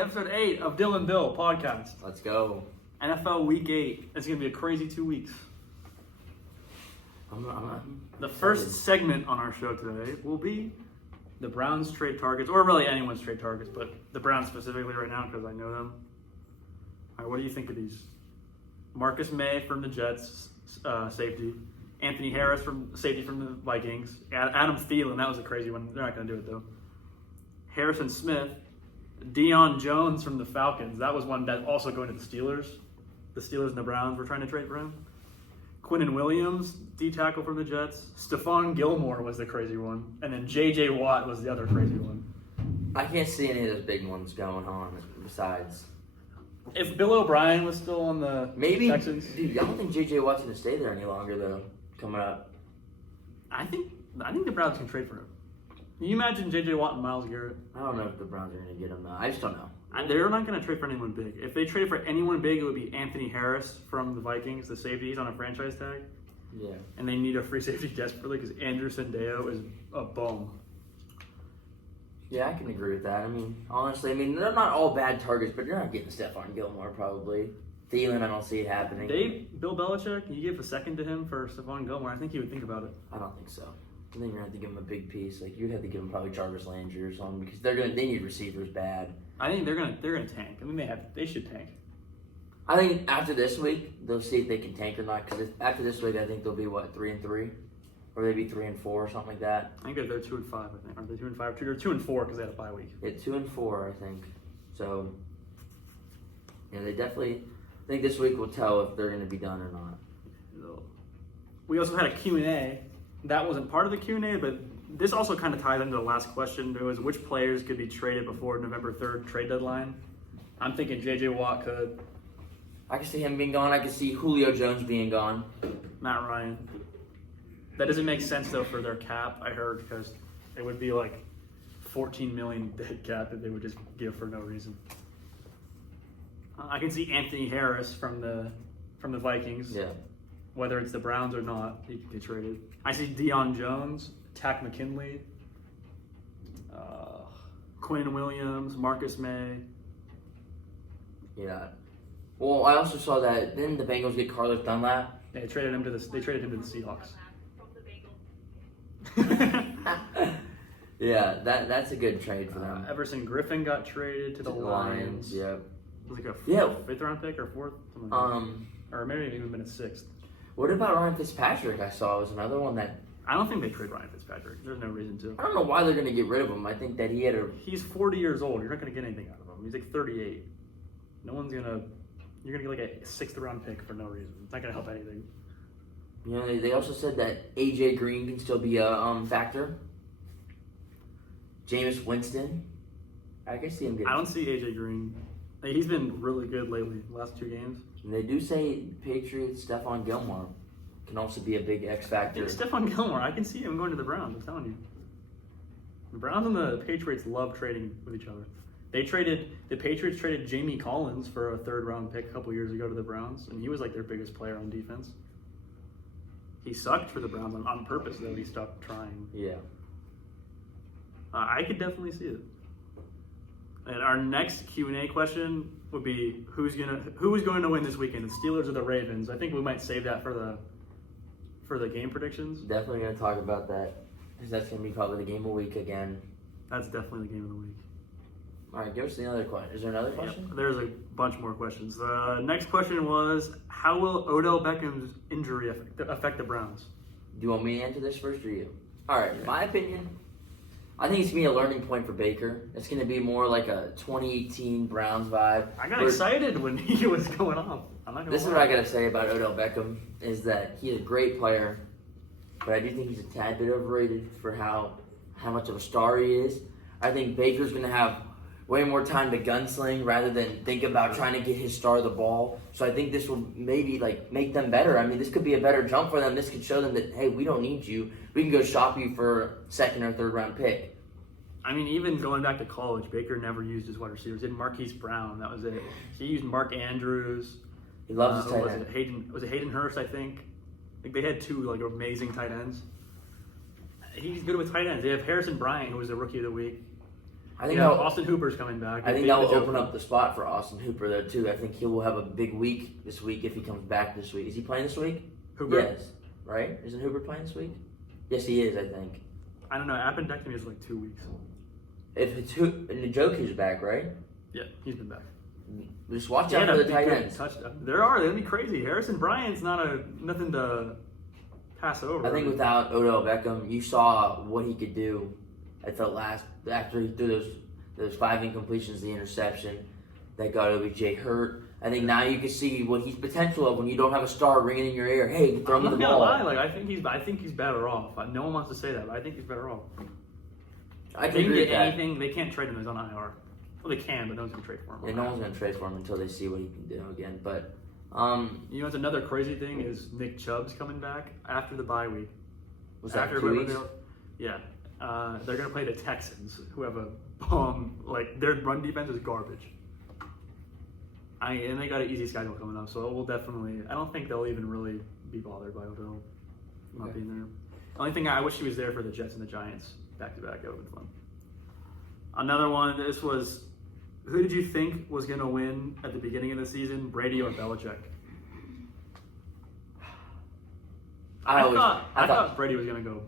episode 8 of Dylan Bill podcast. Let's go. NFL Week 8. It's going to be a crazy 2 weeks. The first segment on our show today will be the Browns trade targets, or really anyone's trade targets, but the Browns specifically right now because I know them. All right, what do you think of these? Marcus May from the Jets, safety. Anthony Harris from safety from the Vikings. Adam Thielen, that was a crazy one. They're not going to do it though. Harrison Smith. Deion Jones from the Falcons. That was one that also going to the Steelers. The Steelers and the Browns were trying to trade for him. Quinnen Williams, D-tackle from the Jets. Stephon Gilmore was the crazy one. And then J.J. Watt was the other crazy one. I can't see any of those big ones going on besides. If Bill O'Brien was still on the Texans. Dude, I don't think J.J. Watt's going to stay there any longer, though, coming up. I think the Browns can trade for him. Can you imagine J.J. Watt and Myles Garrett? I don't know if the Browns are going to get him, though. I just don't know. They're not going to trade for anyone big. If they trade for anyone big, it would be Anthony Harris from the Vikings, the safety. He's on a franchise tag. Yeah. And they need a free safety desperately because Andrew Sendeo is a bum. Yeah, I can agree with that. I mean, honestly, they're not all bad targets, but you're not getting Stephon Gilmore, probably. Thielen, I don't see it happening. Bill Belichick, you give a second to him for Stephon Gilmore, I think he would think about it. I don't think so. I think you're going to have to give him a big piece. Like, you'd have to give him probably Jarvis Landry or something because they need receivers bad. I think they're gonna tank. They should tank. I think after this week they'll see if they can tank or not. Because after this week, I think they'll be 3-3, or they'd be 3-4 or something like that. I think they're 2-5. I think aren't they 2-5? They're 2-4 because they had a bye week. Yeah, 2-4, I think. So, yeah, they definitely. I think this week will tell if they're going to be done or not. We also had a Q&A. That wasn't part of the Q&A, but this also kind of ties into the last question. It was which players could be traded before November 3rd trade deadline. I'm thinking J.J. Watt could. I can see him being gone. I can see Julio Jones being gone. Matt Ryan. That doesn't make sense, though, for their cap, I heard, because it would be like $14 million dead cap that they would just give for no reason. I can see Anthony Harris from the Vikings. Yeah. Whether it's the Browns or not, he could get traded. I see Deion Jones, Tack McKinley, Quinnen Williams, Marcus May. Yeah. Well, I also saw that didn't the Bengals get Carlos Dunlap? They traded him to the Seahawks. Yeah, that's a good trade for them. Everson Griffin got traded to the Lions. Yeah. It was like a fifth round pick or fourth, something like that. Or maybe even been a sixth. What about Ryan Fitzpatrick? I saw was another one that. I don't think they trade Ryan Fitzpatrick. There's no reason to. I don't know why they're going to get rid of him. I think that He's 40 years old. You're not going to get anything out of him. He's like 38. No one's going to. You're going to get like a sixth round pick for no reason. It's not going to help anything. You know, they also said that A.J. Green can still be a factor. Jameis Winston. I can see him getting. I don't see A.J. Green. He's been really good lately, the last 2 games. And they do say Patriots Stephon Gilmore can also be a big X factor. Stephon Gilmore, I can see him going to the Browns, I'm telling you. The Browns and the Patriots love trading with each other. The Patriots traded Jamie Collins for a 3rd round pick a couple years ago to the Browns, and he was like their biggest player on defense. He sucked for the Browns on purpose, though. He stopped trying. Yeah. I could definitely see it. And our next Q&A question would be who is going to win this weekend, the Steelers or the Ravens? I think we might save that for the game predictions. Definitely going to talk about that because that's going to be probably the game of the week again. That's definitely the game of the week. All right, give us another question. Is there another question? Yep, there's a bunch more questions. Next question was, how will Odell Beckham's injury affect the Browns? Do you want me to answer this first or you? All right, my opinion, I think it's going to be a learning point for Baker. It's going to be more like a 2018 Browns vibe. I got excited when he was going off. This is what I got to say about Odell Beckham, is that he's a great player, but I do think he's a tad bit overrated for how much of a star he is. I think Baker's going to have way more time to gunsling rather than think about trying to get his star the ball. So I think this will maybe make them better. This could be a better jump for them. This could show them that, hey, we don't need you. We can go shop you for a 2nd or 3rd round pick. Even going back to college, Baker never used his wide receivers. He did Marquise Brown. That was it. He used Mark Andrews. He loves his tight end. Was it Hayden Hurst, I think? They had 2 amazing tight ends. He's good with tight ends. They have Harrison Bryant, who was the rookie of the week. I think Austin Hooper's coming back. I think that will open up the spot for Austin Hooper though too. I think he will have a big week this week if he comes back this week. Is he playing this week? Hooper? Yes. Right? Isn't Hooper playing this week? Yes, he is. I think. I don't know. Appendectomy is like 2 weeks. If it's Njoku's back, right? Yeah, he's been back. Just watch out for the tight ends. They're gonna be crazy. Harrison Bryant's nothing to pass over. I think without Odell Beckham, you saw what he could do at the last after he threw those 5 incompletions, the interception that got OBJ hurt. I think now you can see what he's potential of when you don't have a star ringing in your ear. Hey, throw me the ball. I'm not gonna lie. I think he's better off. No one wants to say that, but I think he's better off. I They can can agree get with that. anything. They can't trade him. He's on IR. Well, they can, but no one's gonna trade for him. Yeah, no one's gonna trade for him until they see what he can do again. But you know what's another crazy thing is Nick Chubb's coming back after the bye week. was that After 2 weeks? Yeah. They're gonna play the Texans, who have a their run defense is garbage. And they got an easy schedule coming up, so we'll definitely. I don't think they'll even really be bothered by Odell not being there. The only thing I wish he was there for the Jets and the Giants back to back. That would have been fun. Another one. This was. Who did you think was gonna win at the beginning of the season, Brady or Belichick? I thought Brady was gonna go.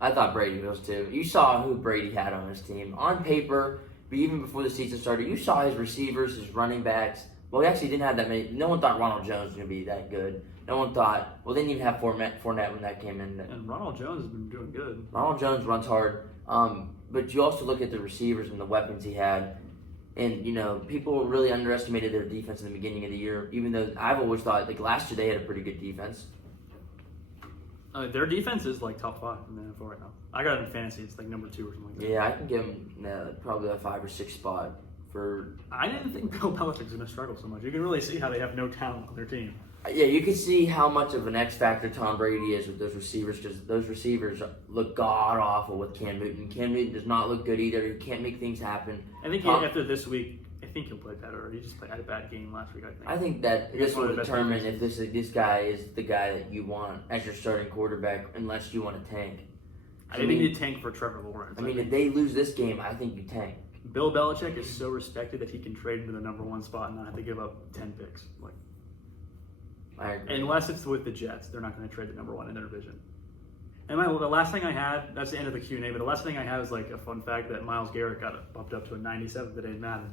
I thought Brady was too. You saw who Brady had on his team on paper, but even before the season started, you saw his receivers, his running backs. Well, he actually didn't have that many. No one thought Ronald Jones was going to be that good. No one thought. Well, they didn't even have Fournette when that came in. And Ronald Jones has been doing good. Ronald Jones runs hard, but you also look at the receivers and the weapons he had, and people really underestimated their defense in the beginning of the year. Even though I've always thought last year they had a pretty good defense. Their defense is top 5 in the NFL right now. I got it in fantasy. It's number 2 or something like that. Yeah, I can give them probably a 5 or 6 spot. I didn't think Bill Belichick's going to struggle so much. You can really see how they have no talent on their team. Yeah, you can see how much of an X factor Tom Brady is with those receivers because those receivers look god awful with Cam Newton. Cam Newton does not look good either. He can't make things happen. I think after this week, I think he'll play better. He just had a bad game last week. I think that this will determine if this guy is the guy that you want as your starting quarterback, unless you want to tank. I think you tank for Trevor Lawrence. If they lose this game, I think you tank. Bill Belichick is so respected that he can trade into the number 1 spot and not have to give up 10 picks. I agree. Unless it's with the Jets, they're not going to trade the number 1 in their division. And the last thing I had, that's the end of the Q&A, but the last thing I have is a fun fact that Myles Garrett got bumped up to a 97 today in Madden.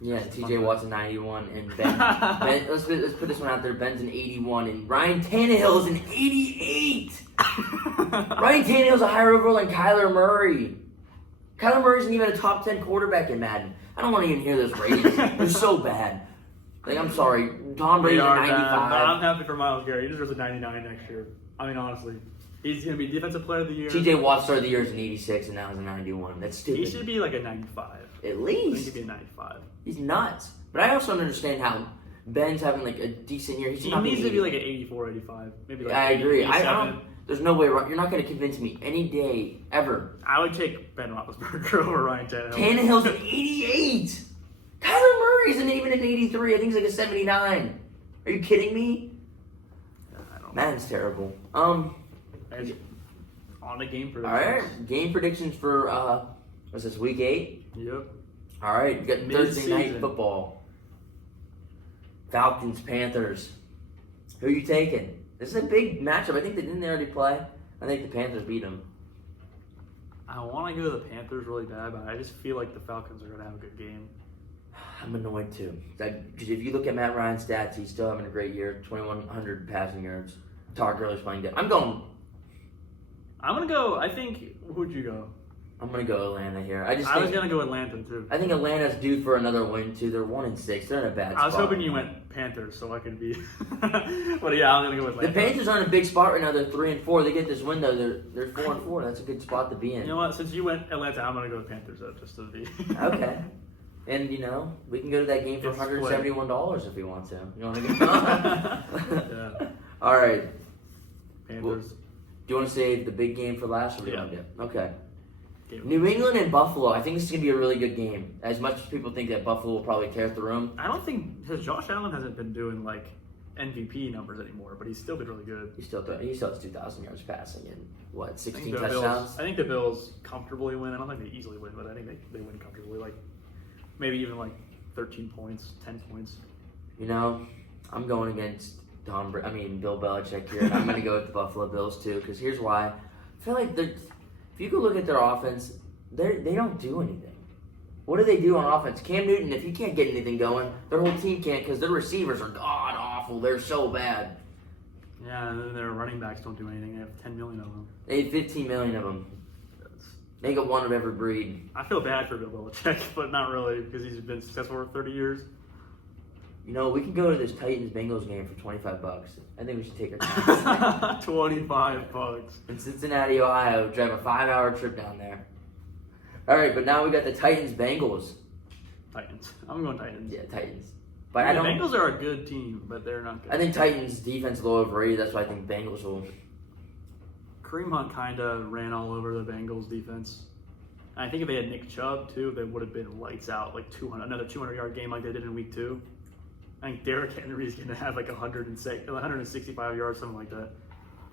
Yeah, TJ Watt's a 91, and Ben let's put this one out there. Ben's an 81, and Ryan Tannehill is an 88. Ryan Tannehill's a higher overall than Kyler Murray. Kyler Murray isn't even a top 10 quarterback in Madden. I don't want to even hear those ratings. They're so bad. I'm sorry. Tom Brady's a 95. I'm happy for Myles Garrett. He deserves a 99 next year. Honestly. He's going to be Defensive Player of the Year. TJ Watt started the year as an 86, and now he's a 91. That's stupid. He should be a 95. At least. I think he'd be a 95. He's nuts. But I also don't understand how Ben's having a decent year. He needs to be an 84, 85. Maybe I agree. There's no way. You're not going to convince me any day, ever. I would take Ben Roethlisberger over Ryan Tannehill. Tannehill's an 88. Kyler Murray isn't even an 83. I think he's a 79. Are you kidding me? I don't know. Madden's terrible. On the game predictions. All right. Game predictions for, what's this, week 8? Yep. All right. We got Mid-season. Thursday night football. Falcons, Panthers. Who are you taking? This is a big matchup. I think didn't they already play? I think the Panthers beat them. I want to go to the Panthers really bad, but I just feel like the Falcons are going to have a good game. I'm annoyed too. Because if you look at Matt Ryan's stats, he's still having a great year. 2,100 passing yards. Todd Gurley's playing good. I'm going to go, I think, who'd you go? I'm going to go Atlanta here. I was going to go Atlanta too. I think Atlanta's due for another win too. They're 1-6. They're in a bad spot. I was hoping you went Panthers so I could be. But yeah, I'm going to go Atlanta. The Panthers are in a big spot right now. They're 3-4. They get this win though. They're 4-4. That's a good spot to be in. You know what? Since you went Atlanta, I'm going to go with Panthers though, just to be. Okay. And we can go to that game for $171 if we want to. You want to go? Yeah. All right. Panthers. Do you want to save the big game for last? Or Yeah. Okay. New England and Buffalo. I think this is going to be a really good game. As much as people think that Buffalo will probably tear through them. I don't think because Josh Allen hasn't been doing MVP numbers anymore, but he's still been really good. He still has 2,000 yards passing and what, I 16 think touchdowns? I think the Bills comfortably win. I don't think they easily win, but I think they win comfortably. Like maybe even like 13 points, 10 points. You know, I'm going against Bill Belichick here, and I'm going to go with the Buffalo Bills too. Because here's why: I feel like if you go look at their offense, they don't do anything. What do they do on offense? Cam Newton, if he can't get anything going, their whole team can't because their receivers are god awful. They're so bad. Yeah, and then their running backs don't do anything. They have 10 million of them. They have 15 million of them. They got one of every breed. I feel bad for Bill Belichick, but not really because he's been successful for 30 years. You know, we can go to this Titans-Bengals game for $25. I think we should take our time. $25. In Cincinnati, Ohio, drive a 5-hour trip down there. All right, but now we got the Titans-Bengals. Titans. I'm going Titans. Yeah, Titans. But the Bengals are a good team, but they're not good. I think Titans' defense is a little overrated. That's why I think Bengals will. Kareem Hunt kind of ran all over the Bengals defense. And I think if they had Nick Chubb too, they would have been lights out, like another 200-yard game like they did in week 2. I think Derrick Henry is going to have like 165 yards, something like that.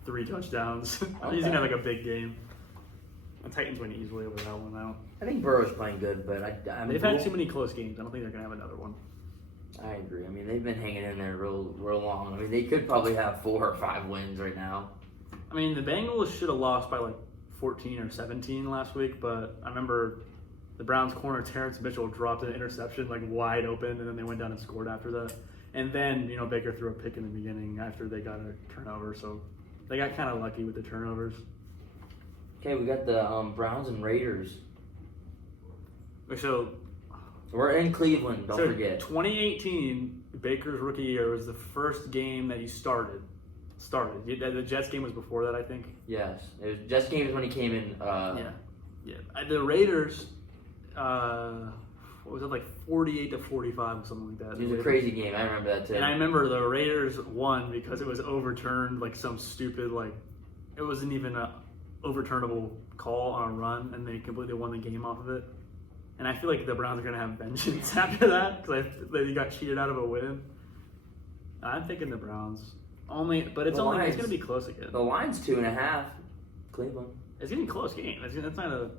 3 touchdowns. Okay. He's going to have like a big game. The Titans win easily over that one now. I think Burrow's playing good, but they've had too many close games. I don't think they're going to have another one. I agree. I mean, they've been hanging in there real long. I mean, they could probably have 4 or 5 wins right now. I mean, the Bengals should have lost by like 14 or 17 last week, but I remember the Browns corner Terrence Mitchell dropped an interception like wide open, and then they went down and scored after that. And then, Baker threw a pick in the beginning after they got a turnover, so they got kind of lucky with the turnovers. Okay, we got the Browns and Raiders. So we're in Cleveland, don't forget. 2018, Baker's rookie year was the first game that he started. The Jets game was before that, I think. Yes, it was Jets game is when he came in. Yeah. The Raiders, what was it, like 48-45 or something like that? It was a crazy game. I remember that too. And I remember the Raiders won because it was overturned, like some stupid, like it wasn't even a overturnable call on a run, and they completely won the game off of it. And I feel like the Browns are going to have vengeance after that because they got cheated out of a win. I'm thinking the Browns. But it's going to be close again. The line's 2.5. Cleveland. It's getting a close game. It's not a.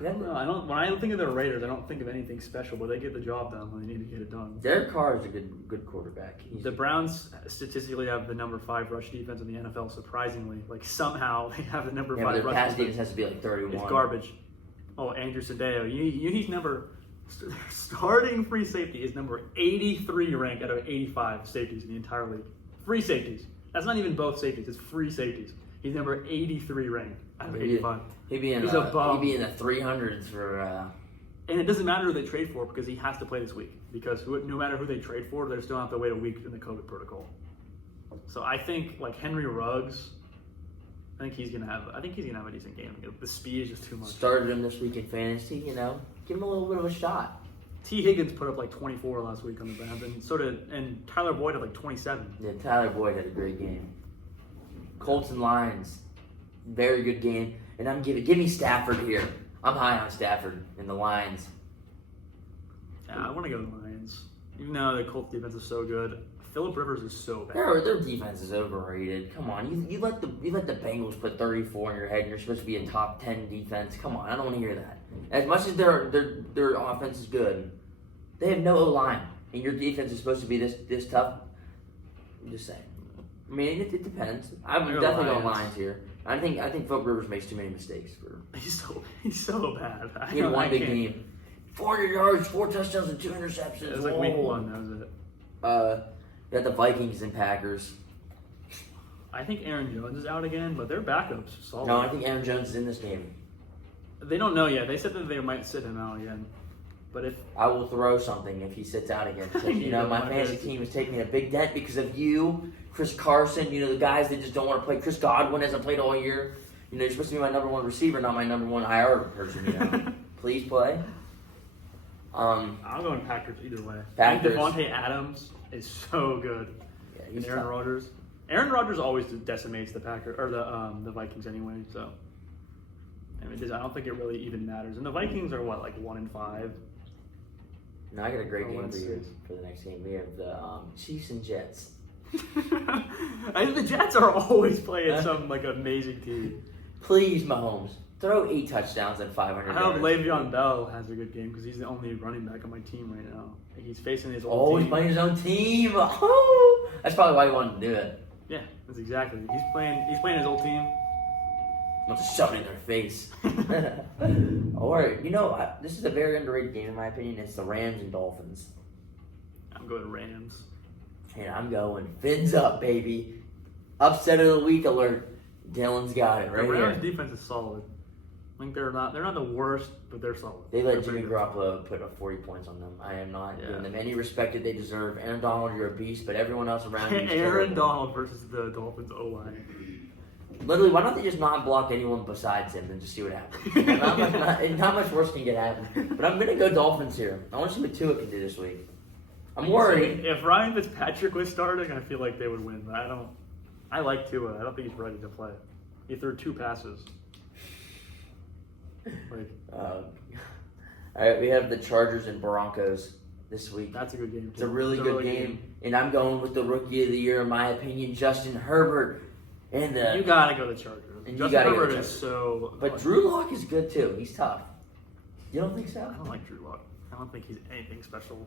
I don't know. When I think of the Raiders, I don't think of anything special, but they get the job done when they need to get it done. Derek Carr is a good quarterback. The Browns statistically have the number 5 rush defense in the NFL. Surprisingly, like somehow they have the number 5 rush defense. But their pass defense has to be like 31. It's garbage. Oh, Andrew Sadeo, he's starting free safety is number 83 ranked out of 85 safeties in the entire league. Free safeties. That's not even both safeties. It's free safeties. He's number 83 ranked out of 85. He'd be in the 300s for. And it doesn't matter who they trade for because he has to play this week. Because no matter who they trade for, they still have to wait a week in the COVID protocol. So I think like Henry Ruggs, I think he's gonna have a decent game. The speed is just too much. Started him this week in fantasy. Give him a little bit of a shot. T. Higgins put up like 24 last week on the Browns, and Tyler Boyd had like 27. Yeah, Tyler Boyd had a great game. Colts and Lions, very good game. And give me Stafford here. I'm high on Stafford in the Lions. Yeah, I want to go to the Lions. Even though the Colts defense is so good, Phillip Rivers is so bad. Their defense is overrated. Come on, you let the Bengals put 34 in your head, and you're supposed to be a top 10 defense. Come on, I don't want to hear that. As much as their offense is good, they have no O-line, and your defense is supposed to be this tough. I'm just saying. I mean, it depends. I'm definitely going Lions here. I think Phillip Rivers makes too many mistakes for. He's so bad. He had one big game, 400 yards, 4 touchdowns, and 2 interceptions. It was like week 1. That was it. You got the Vikings and Packers. I think Aaron Jones is out again, but their backup's solid. No, I think Aaron Jones is in this game. They don't know yet. They said that they might sit him out again. But if I will throw something if he sits out again. Because, my fantasy team is taking a big dent because of you, Chris Carson, the guys that just don't want to play. Chris Godwin hasn't played all year. You're supposed to be my number 1 receiver, not my number 1 IR person, Please play. I'm going Packers either way. Packers. I think Devontae Adams is so good. Yeah, and Aaron Rodgers. Aaron Rodgers always decimates the Packers or the Vikings anyway. So I don't think it really even matters. And the Vikings are what, like 1-5. No, I got a great game let's for you see. for the next game. We have the Chiefs and Jets. I think the Jets are always playing some like amazing team. Please, Mahomes, throw 8 touchdowns and 500 I hope yards. Le'Veon Bell has a good game because he's the only running back on my team right now. He's facing his old Always team. playing his own team. Oh, that's probably why he wanted to do it. Yeah, that's exactly. He's playing his old team. Want to shove it in their face. Or, this is a very underrated game in my opinion. It's the Rams and Dolphins. I'm going Rams. And I'm going fins up, baby. Upset of the week alert. Dylan's got it right The Rams here. defense is solid. I think they're not the worst, but they're solid. They let They're Jimmy pretty good. Garoppolo put up 40 points on them. I am not Yeah. giving them any respect that they deserve. Aaron Donald, you're a beast, but everyone else around you is Aaron terrible. Donald versus the Dolphins O-line. Literally, why don't they just not block anyone besides him and just see what happens? not much worse can get happen. But I'm going to go Dolphins here. I want to see what Tua can do this week. I'm worried. If Ryan Fitzpatrick was starting, I feel like they would win. But I like Tua. I don't think he's ready to play. He threw 2 passes. Like All right, we have the Chargers and Broncos this week. that's a good game. It's a really good game, and I'm going with the Rookie of the Year, in my opinion, Justin Herbert. And You gotta go the Chargers. And you Justin gotta go Herbert the is Chargers. so. But Drew Lock is good too. He's tough. You don't think so? I don't like Drew Lock. I don't think he's anything special.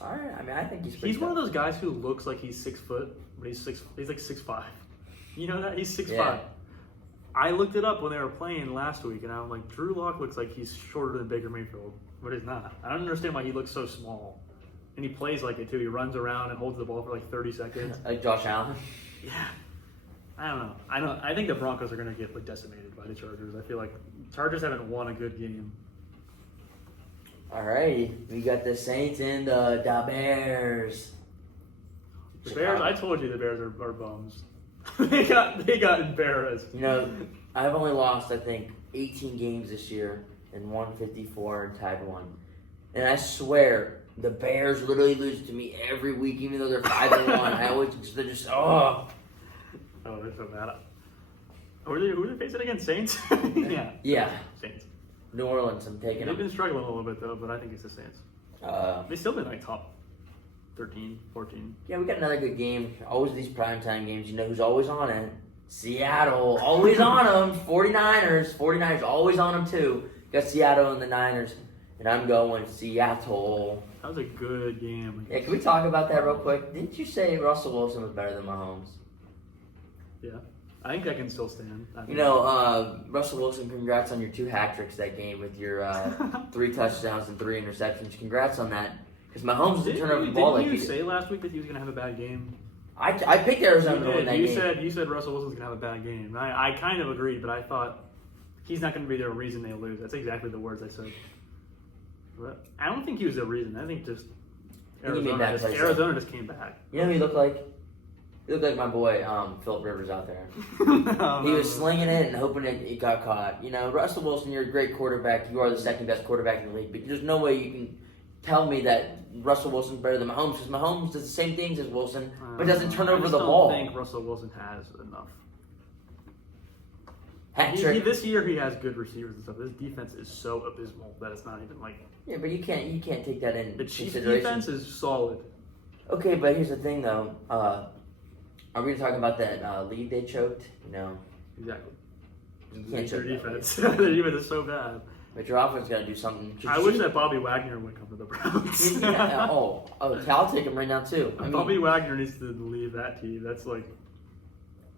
All right. I mean, I think he's pretty He's one of tough. those guys who looks like he's 6 foot, but he's like 6'5". You know that? He's 6'5". Yeah. I looked it up when they were playing last week, and I'm like, Drew Lock looks like he's shorter than Baker Mayfield, but he's not. I don't understand why he looks so small. And he plays like it too. He runs around and holds the ball for like 30 seconds. Like Josh Allen. Yeah. I don't know. I think the Broncos are going to get like decimated by the Chargers. I feel like Chargers haven't won a good game. All right. We got the Saints and the Bears. The Bears, I told you the Bears are bums. they got embarrassed. I've only lost, I think, 18 games this year and won 54 and tied 1. And I swear, the Bears literally lose to me every week, even though they're 5-1. They're just. Oh, they're so bad. Who are they facing again? Saints? Yeah. Yeah. Saints. New Orleans, I'm taking They've them. been struggling a little bit though, but I think it's the Saints. They've still been like top 13, 14. Yeah, we got another good game. Always these primetime games. You know who's always on it? Seattle. Always on them. 49ers. 49ers always on them too. Got Seattle and the Niners. And I'm going Seattle. That was a good game. Yeah, can we talk about that real quick? Didn't you say Russell Wilson was better than Mahomes? Yeah. I think that can still stand. Russell Wilson, congrats on your 2 hat tricks that game with your 3 touchdowns and 3 interceptions. Congrats on that. Because Mahomes doesn't turn over the ball like Didn't he you did. say last week that he was going to have a bad game? I picked Arizona to win that game. You said Russell Wilson's going to have a bad game. I kind of agreed, but I thought he's not going to be the reason they lose. That's exactly the words I said. But I don't think he was the reason. I think just Arizona just came back. You know who he looked like? He looked like my boy Philip Rivers out there. He was slinging it and hoping it got caught. Russell Wilson, you're a great quarterback. You are the second best quarterback in the league. But there's no way you can tell me that Russell Wilson's better than Mahomes because Mahomes does the same things as Wilson, but doesn't turn over the ball. I don't think Russell Wilson has enough. Hat trick. This year he has good receivers and stuff. His defense is so abysmal that it's not even like. Yeah, but you can't take that in The Chiefs' consideration. defense is solid. Okay, but here's the thing though. Are we talking about that lead they choked? Exactly. You can't Their choke that defense. Their defense is so bad. But your offense got to do something. I wish that Bobby Wagner would come to the Browns. I'll take him right now too. Bobby Wagner needs to leave that team. That's like.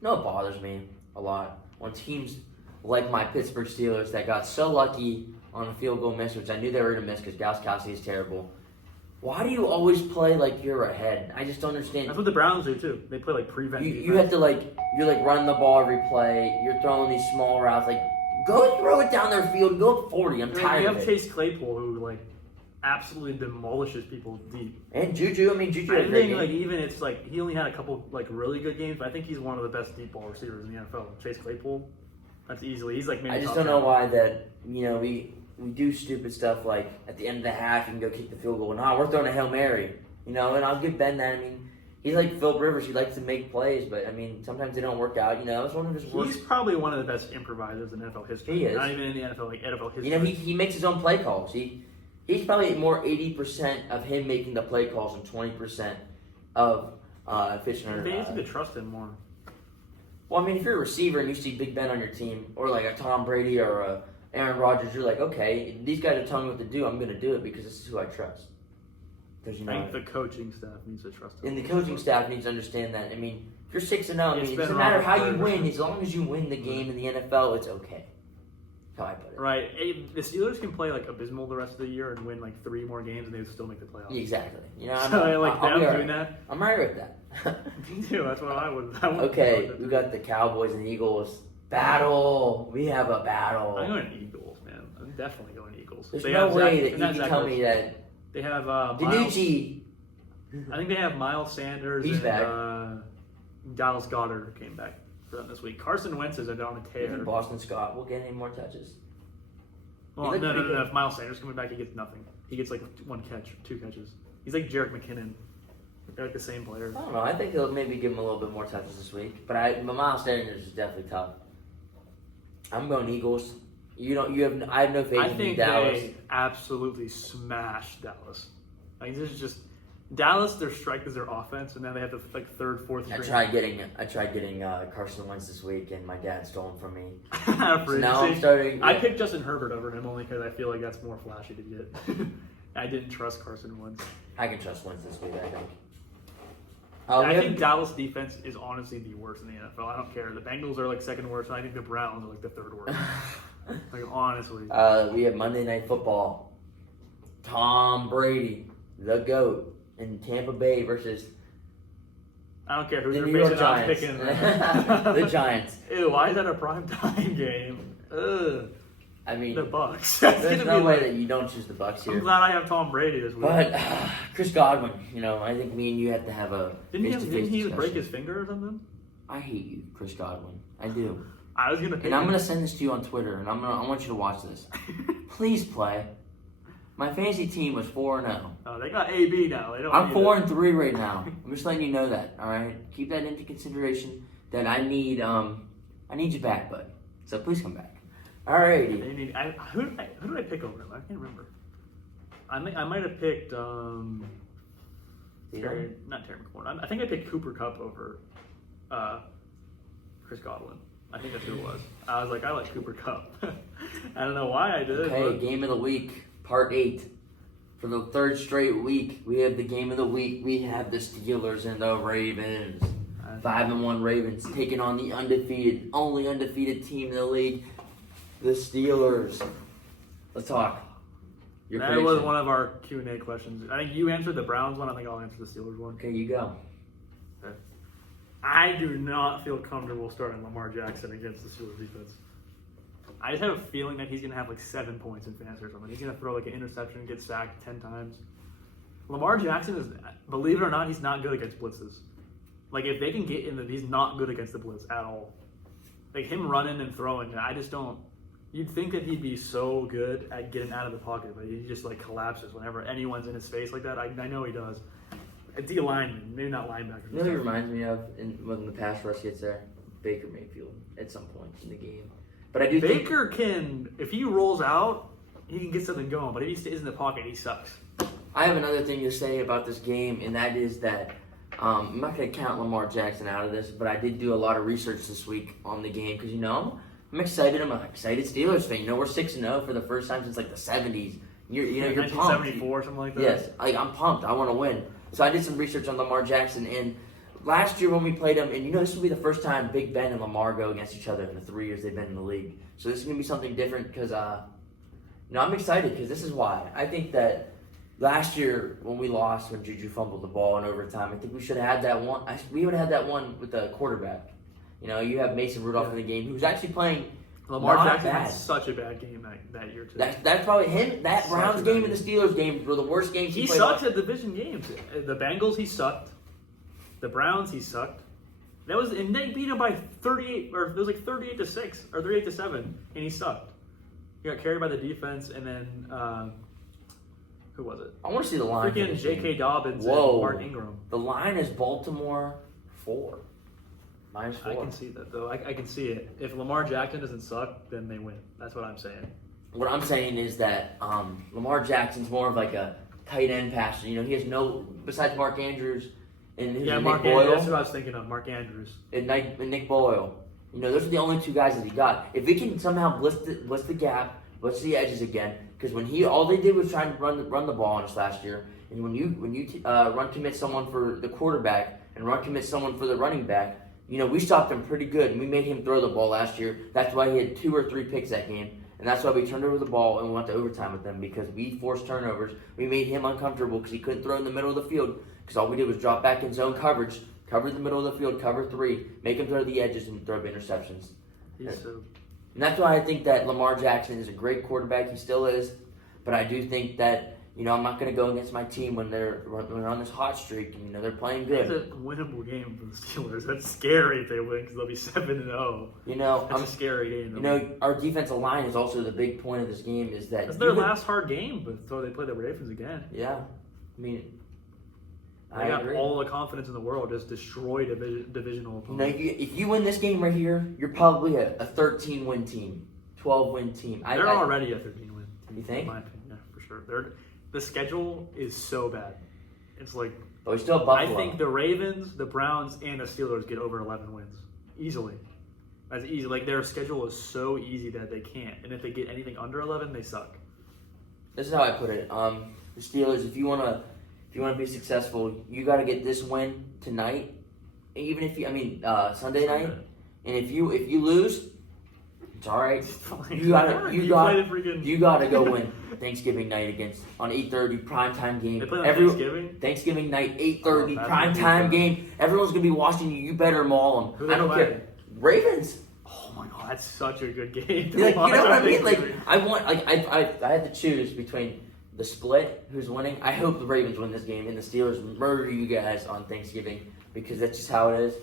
No, it bothers me a lot when teams like my Pittsburgh Steelers that got so lucky on a field goal miss, which I knew they were going to miss because Gauskowski is terrible. Why do you always play like you're ahead? I just don't understand. That's what the Browns do too. They play like prevent. You have to you're running the ball every play. You're throwing these small routes. Go throw it down their field. Go up 40. I'm tired You of have it. Chase Claypool who absolutely demolishes people deep. And Juju. Juju had I a great think game. even it's he only had a couple really good games, but I think he's one of the best deep ball receivers in the NFL. Chase Claypool, that's easily. He's maybe. I just top don't know 10. why that we do stupid stuff like at the end of the half you can go kick the field goal. We're throwing a Hail Mary, and I'll give Ben that. He's like Philip Rivers. He likes to make plays, but sometimes they don't work out. It's one of his worst. He's probably one of the best improvisers in NFL history. He is. Not even in the NFL, NFL history. He makes his own play calls. He he's probably more 80% of him making the play calls and 20% of Fitchner. They need to trust him more. Well, I mean, if you're a receiver and you see Big Ben on your team, or like a Tom Brady or a Aaron Rodgers, you're like, okay, these guys are telling me what to do. I'm going to do it because this is who I trust. Because I think the coaching staff needs to trust him. And the coaching staff needs to understand that. I mean, if you're 6-0, I mean, it doesn't matter matter how you win. As long as you win the game in the NFL, it's okay. That's how I put it. Right. The Steelers can play like abysmal the rest of the year and win like 3 more games, and they would still make the playoffs. Exactly. You know, I'm doing that. I'm right with that. Me too. That's what I would. Okay, we got the Cowboys and Eagles battle. We have a battle. I'm going Eagles, man. I'm definitely going Eagles. There's no way that you can tell me that. They have DiNucci. I think they have Miles Sanders. He's and back. Dallas Goedert came back for them this week. Carson Wentz is on a tear. Boston Scott will get any more touches. Well, no. If Miles Sanders coming back, he gets nothing. He gets like 1 catch, 2 catches. He's like Jerick McKinnon. They're like the same player. I don't know. I think they'll maybe give him a little bit more touches this week. But Miles Sanders is definitely tough. I'm going Eagles. I have no faith in Dallas. I think they absolutely smashed Dallas. Like this is just Dallas. Their strength is their offense, and then they have the like 3rd, 4th string. I tried getting Carson Wentz this week, and my dad stole him from me. So now I'm starting. Yeah. I picked Justin Herbert over him only because I feel like that's more flashy to get. I didn't trust Carson Wentz. I can trust Wentz this week. I think. I think Dallas defense is honestly the worst in the NFL. I don't care. The Bengals are like 2nd worst, and I think the Browns are like the 3rd worst. Like honestly. We have Monday Night Football. Tom Brady, the GOAT, in Tampa Bay versus. I don't care who's the their New York facing. I'm Giants. picking The Giants. Ew, why is that a primetime game? Ugh. I mean, the Bucks. There's no way that you don't choose the Bucks here. I'm glad I have Tom Brady this week. But Chris Godwin, I think me and you have to have a Didn't he break his finger or something? I hate you, Chris Godwin. I do. I was gonna. And I'm gonna send this to you on Twitter, and I want you to watch this. Please play. My fantasy team was 4-0. Oh, they got AB now. I'm 4-3 right now. I'm just letting you know that. All right, keep that into consideration. That I need you back, bud. So please come back. Alrighty. Who did I pick over him? I can't remember. I might have picked not Terry McLaurin. I think I picked Cooper Kupp over Chris Godwin. I think that's who it was. I was like, I like Cooper Kupp. I don't know why I did. Okay, game of the week, part 8. For the 3rd straight week, we have the game of the week. We have the Steelers and the Ravens. 5-1 Ravens taking on the only undefeated team in the league, the Steelers. Let's talk. That was one of our Q&A questions. I think you answered the Browns one. I think I'll answer the Steelers one. Okay, you go. Okay. I do not feel comfortable starting Lamar Jackson against the Steelers defense. I just have a feeling that he's going to have like 7 points in fantasy or something. He's going to throw like an interception, get sacked 10 times. Lamar Jackson is, believe it or not, he's not good against blitzes. Like if they can get in he's not good against the blitz at all. Like him running and throwing, I just don't. You'd think that he'd be so good at getting out of the pocket, but he just like collapses whenever anyone's in his face like that. I know he does. A D lineman, maybe not linebacker. You know who he reminds me of when the pass rush gets there? Baker Mayfield at some point in the game. But I do Baker can, if he rolls out, he can get something going. But if he stays in the pocket, he sucks. I have another thing to say about this game, and that is that I'm not going to count Lamar Jackson out of this, but I did do a lot of research this week on the game because, I'm excited. I'm an excited Steelers fan. We're 6-0 for the first time since like the 70s. You're pumped. 1974, something like that. Yes, I'm pumped. I want to win. So I did some research on Lamar Jackson, and last year when we played him, and this will be the first time Big Ben and Lamar go against each other in the 3 years they've been in the league. So this is going to be something different because, I'm excited because this is why. I think that last year when we lost, when Juju fumbled the ball in overtime, I think we should have had that one. We would have had that one with the quarterback. You have Mason Rudolph in the game, who's actually playing. Lamar Jackson had such a bad game that year too. That's probably him. That Browns game and the Steelers game were the worst games he played. He sucks at division games. The Bengals, he sucked. The Browns, he sucked. And they beat him by 38, or it was like 38-6 or 38-7, and he sucked. He got carried by the defense, and then who was it? I want to see the line. Freaking J.K. Dobbins and Mark Ingram. The line is Baltimore 4. -4. I can see that though. I can see it. If Lamar Jackson doesn't suck, then they win. That's what I'm saying. what I'm saying is that Lamar Jackson's more of like a tight end passer. You know, he has no besides Mark Andrews and Mark Nick Boyle. Andrews. That's what I was thinking of. Mark Andrews and Nick Boyle. You know, those are the only two guys that he got. If he can somehow blitz the gap, blitz the edges again, because all they did was try to run the ball on us last year. And when you run commit someone for the quarterback and run commit someone for the running back, you know, we stopped him pretty good, and we made him throw the ball last year. That's why he had 2 or 3 picks that game, and that's why we turned over the ball and we went to overtime with them, because we forced turnovers. We made him uncomfortable because he couldn't throw in the middle of the field, because all we did was drop back in zone coverage, cover the middle of the field, cover 3, make him throw the edges and throw interceptions. And that's why I think that Lamar Jackson is a great quarterback. He still is, but I do think that, you know, I'm not going to go against my team when they're on this hot streak and, you know, they're playing good. It's a winnable game for the Steelers. That's scary if they win, because they'll be 7-0. You know, that's a scary game. You know, our defensive line is also the big point of this game. Is that that's their last hard game, but so they play the Ravens again. Yeah, I mean, I got all the confidence in the world. Just destroy divisional opponents. You know, if you win this game right here, you're probably a 13-win team, 12-win team. They're already a 13-win team. You think? In my opinion, yeah, for sure. The schedule is so bad. It's like, but we still have Buffalo. I think the Ravens, the Browns, and the Steelers get over 11 wins easily. That's easy. Like, their schedule is so easy that they can't. And if they get anything under 11, they suck. This is how I put it. The Steelers, if you want to be successful, you got to get this win tonight. Even if Sunday night. And if you lose, it's all right. You gotta go win Thanksgiving night on 8:30 primetime game. They play on Thanksgiving night 8:30 primetime game. Everyone's gonna be watching you. You better maul them. I don't care. Ravens. Oh my God, that's such a good game. Like, you know what I mean? Like, I had to choose between the split, who's winning. I hope the Ravens win this game and the Steelers murder you guys on Thanksgiving, because that's just how it is.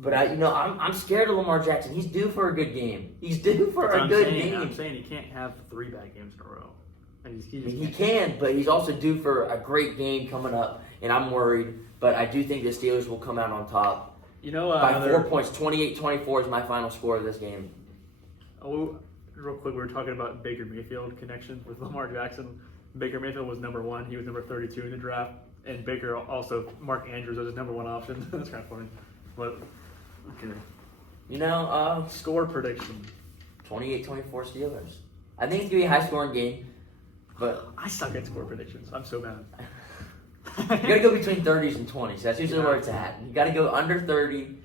But I'm scared of Lamar Jackson. He's due for a good game. He's due for a good game. I'm saying he can't have 3 bad games in a row. He can, but he's also due for a great game coming up, and I'm worried. But I do think the Steelers will come out on top. You know, by 4 points, 28-24 is my final score of this game. Oh, real quick, we were talking about Baker Mayfield connection with Lamar Jackson. Baker Mayfield was number 1. He was number 32 in the draft, and Baker also Mark Andrews was his number 1 option. That's kind of funny. But, okay. You know, score prediction. 28-24 Steelers. I think it's going to be a high-scoring game, but I suck at score predictions. I'm so bad. You got to go between 30s and 20s. That's usually where it's at. You got to go under 30,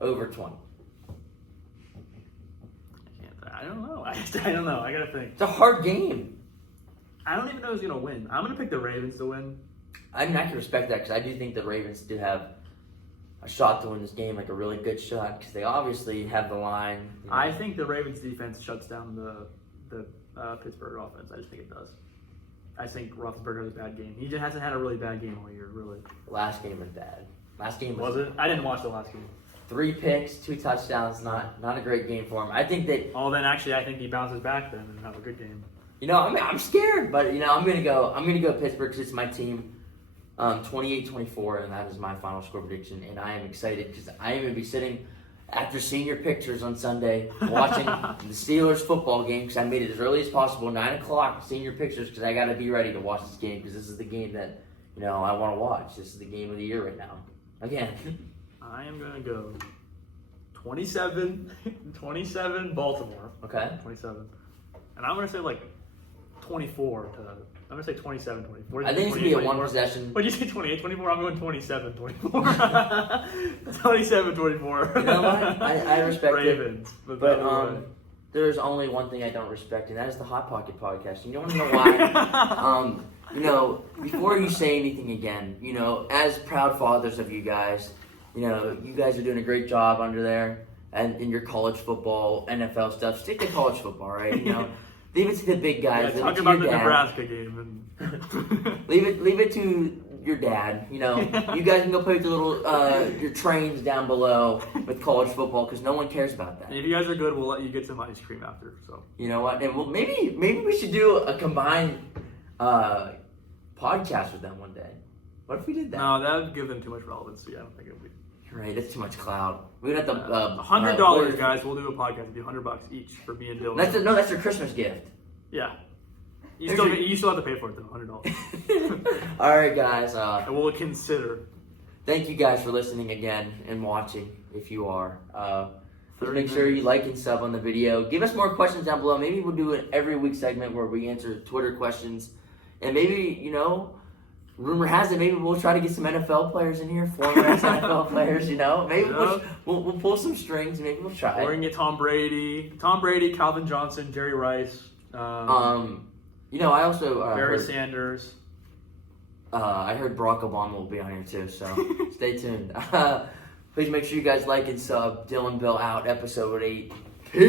over 20. I don't know. I don't know. I got to think. It's a hard game. I don't even know who's going to win. I'm going to pick the Ravens to win. I mean, I can respect that, because I do think the Ravens do have a shot to win this game, like a really good shot, because they obviously have the line. You know. I think the Ravens defense shuts down the Pittsburgh offense. I just think it does. I think Roethlisberger has a bad game. He just hasn't had a really bad game all year, really. Last game was bad. Last game was it? I didn't watch the last game. 3 picks, 2 touchdowns. Not a great game for him. I think that. Oh, then actually, I think he bounces back then and have a good game. You know, I'm scared, but I'm gonna go Pittsburgh, because it's my team. 28-24, and that is my final score prediction. And I am excited, because I am going to be sitting after seeing your pictures on Sunday, watching the Steelers football game, because I made it as early as possible, 9 o'clock, seeing your pictures, because I got to be ready to watch this game, because this is the game that, I want to watch. This is the game of the year right now. Again. I am going to go 27 Baltimore. Okay. 27. And I'm going to say 24 to... I'm going to say 27-24. I think it's going to be a 1 possession. What did you say, 28-24? I'm going 27-24. 27-24. You know what? I respect Ravens, it. But there's only one thing I don't respect, and that is the Hot Pocket podcast. You want to know why? Before you say anything again, as proud fathers of you guys, you guys are doing a great job under there, and in your college football, NFL stuff. Stick to college football, right? Leave it to the big guys. Yeah, talk about the Nebraska game. And leave it to your dad. You guys can go play with the little your trains down below with college football, because no one cares about that. And if you guys are good, we'll let you get some ice cream after. So you know what? And maybe we should do a combined podcast with them one day. What if we did that? No, that would give them too much relevancy. I don't think it would be. Right, that's too much cloud. We'd have to $100, guys. We'll do a podcast. It'd be $100 each for me and Dylan. That's their Christmas gift. Yeah. You still have to pay for it though, $100. All right, guys. And we'll consider. Thank you guys for listening again and watching. If you are, please make sure you like and sub on the video. Give us more questions down below. Maybe we'll do an every week segment where we answer Twitter questions, and maybe rumor has it maybe we'll try to get some NFL players in here, former NFL players. Maybe we'll pull some strings. Maybe we'll try. We're gonna get Tom Brady, Calvin Johnson, Jerry Rice. I also Barry heard, Sanders. I heard Barack Obama will be on here too, so stay tuned. Please make sure you guys like and sub. Dylan Bill out, episode 8. Peace.